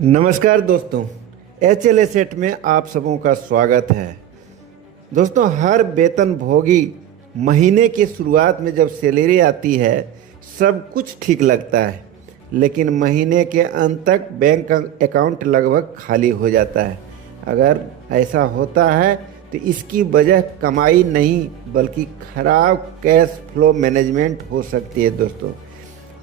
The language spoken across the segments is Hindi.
नमस्कार दोस्तों, HL एसेट में आप सबों का स्वागत है। दोस्तों, हर वेतन भोगी महीने की शुरुआत में जब सैलरी आती है सब कुछ ठीक लगता है, लेकिन महीने के अंत तक बैंक अकाउंट लगभग खाली हो जाता है। अगर ऐसा होता है तो इसकी वजह कमाई नहीं बल्कि खराब कैश फ्लो मैनेजमेंट हो सकती है। दोस्तों,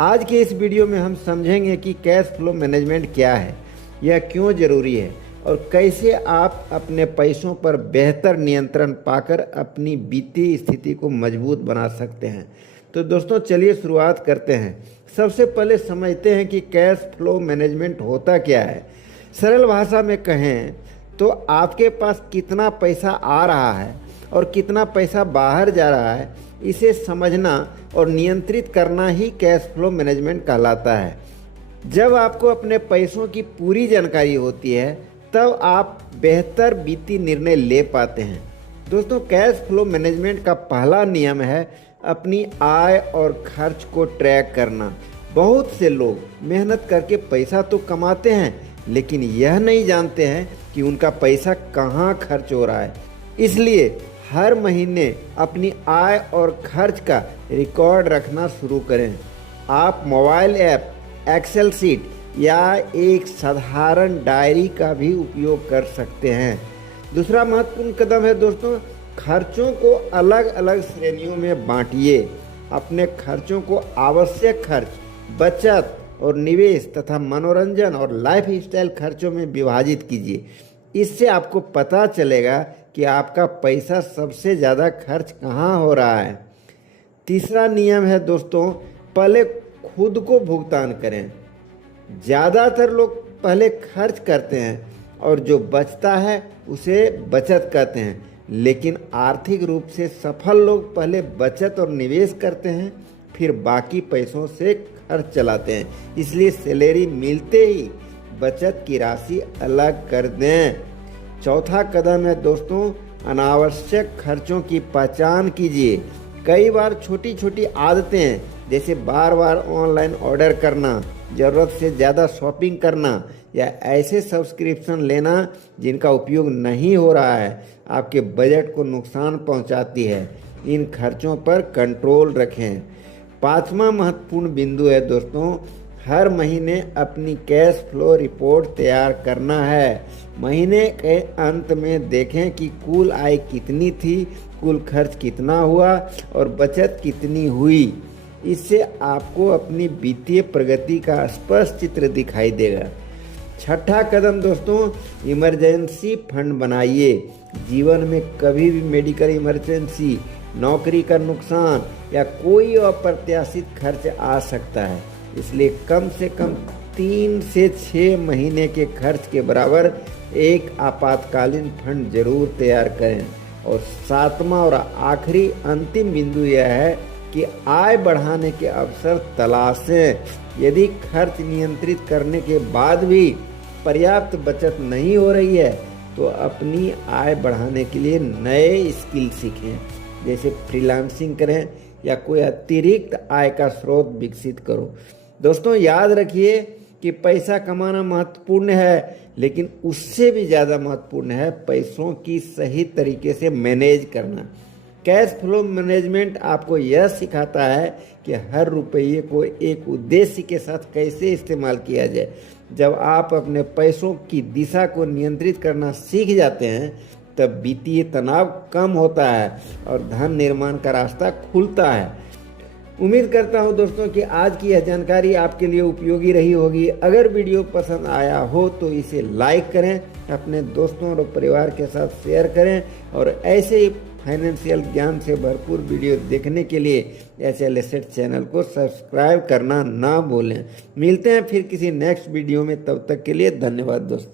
आज के इस वीडियो में हम समझेंगे कि कैश फ्लो मैनेजमेंट क्या है, यह क्यों ज़रूरी है और कैसे आप अपने पैसों पर बेहतर नियंत्रण पाकर अपनी वित्तीय स्थिति को मजबूत बना सकते हैं। तो दोस्तों, चलिए शुरुआत करते हैं। सबसे पहले समझते हैं कि कैश फ्लो मैनेजमेंट होता क्या है। सरल भाषा में कहें तो आपके पास कितना पैसा आ रहा है और कितना पैसा बाहर जा रहा है, इसे समझना और नियंत्रित करना ही कैश फ्लो मैनेजमेंट कहलाता है। जब आपको अपने पैसों की पूरी जानकारी होती है तब आप बेहतर वित्तीय निर्णय ले पाते हैं। दोस्तों, कैश फ्लो मैनेजमेंट का पहला नियम है अपनी आय और खर्च को ट्रैक करना। बहुत से लोग मेहनत करके पैसा तो कमाते हैं, लेकिन यह नहीं जानते हैं कि उनका पैसा कहाँ खर्च हो रहा है। इसलिए हर महीने अपनी आय और खर्च का रिकॉर्ड रखना शुरू करें। आप मोबाइल ऐप, एक्सेल शीट या एक साधारण डायरी का भी उपयोग कर सकते हैं। दूसरा महत्वपूर्ण कदम है दोस्तों, खर्चों को अलग अलग श्रेणियों में बांटिए। अपने खर्चों को आवश्यक खर्च, बचत और निवेश तथा मनोरंजन और लाइफस्टाइल खर्चों में विभाजित कीजिए। इससे आपको पता चलेगा कि आपका पैसा सबसे ज़्यादा खर्च कहाँ हो रहा है। तीसरा नियम है दोस्तों, पहले खुद को भुगतान करें। ज़्यादातर लोग पहले खर्च करते हैं और जो बचता है उसे बचत कहते हैं, लेकिन आर्थिक रूप से सफल लोग पहले बचत और निवेश करते हैं, फिर बाकी पैसों से खर्च चलाते हैं। इसलिए सैलरी मिलते ही बचत की राशि अलग कर दें। चौथा कदम है दोस्तों, अनावश्यक खर्चों की पहचान कीजिए। कई बार छोटी छोटी आदतें जैसे बार बार ऑनलाइन ऑर्डर करना, ज़रूरत से ज़्यादा शॉपिंग करना या ऐसे सब्सक्रिप्शन लेना जिनका उपयोग नहीं हो रहा है, आपके बजट को नुकसान पहुंचाती है। इन खर्चों पर कंट्रोल रखें। पांचवा महत्वपूर्ण बिंदु है दोस्तों, हर महीने अपनी कैश फ्लो रिपोर्ट तैयार करना है। महीने के अंत में देखें कि कुल आय कितनी थी, कुल खर्च कितना हुआ और बचत कितनी हुई। इससे आपको अपनी वित्तीय प्रगति का स्पष्ट चित्र दिखाई देगा। छठा कदम दोस्तों, इमरजेंसी फंड बनाइए। जीवन में कभी भी मेडिकल इमरजेंसी, नौकरी का नुकसान या कोई अप्रत्याशित खर्च आ सकता है। इसलिए कम से कम 3 से 6 महीने के खर्च के बराबर एक आपातकालीन फंड जरूर तैयार करें। और सातवां और आखिरी अंतिम बिंदु यह है कि आय बढ़ाने के अवसर तलाशें। यदि खर्च नियंत्रित करने के बाद भी पर्याप्त बचत नहीं हो रही है तो अपनी आय बढ़ाने के लिए नए स्किल सीखें, जैसे फ्रीलांसिंग करें या कोई अतिरिक्त आय का स्रोत विकसित करो। दोस्तों, याद रखिए कि पैसा कमाना महत्वपूर्ण है, लेकिन उससे भी ज़्यादा महत्वपूर्ण है पैसों की सही तरीके से मैनेज करना। कैश फ्लो मैनेजमेंट आपको यह सिखाता है कि हर रुपये को एक उद्देश्य के साथ कैसे इस्तेमाल किया जाए। जब आप अपने पैसों की दिशा को नियंत्रित करना सीख जाते हैं तब वित्तीय तनाव कम होता है और धन निर्माण का रास्ता खुलता है। उम्मीद करता हूं दोस्तों कि आज की यह जानकारी आपके लिए उपयोगी रही होगी। अगर वीडियो पसंद आया हो तो इसे लाइक करें, अपने दोस्तों और परिवार के साथ शेयर करें और ऐसे ही फाइनेंशियल ज्ञान से भरपूर वीडियो देखने के लिए HL एसेट चैनल को सब्सक्राइब करना ना भूलें। मिलते हैं फिर किसी नेक्स्ट वीडियो में, तब तक के लिए धन्यवाद दोस्तों।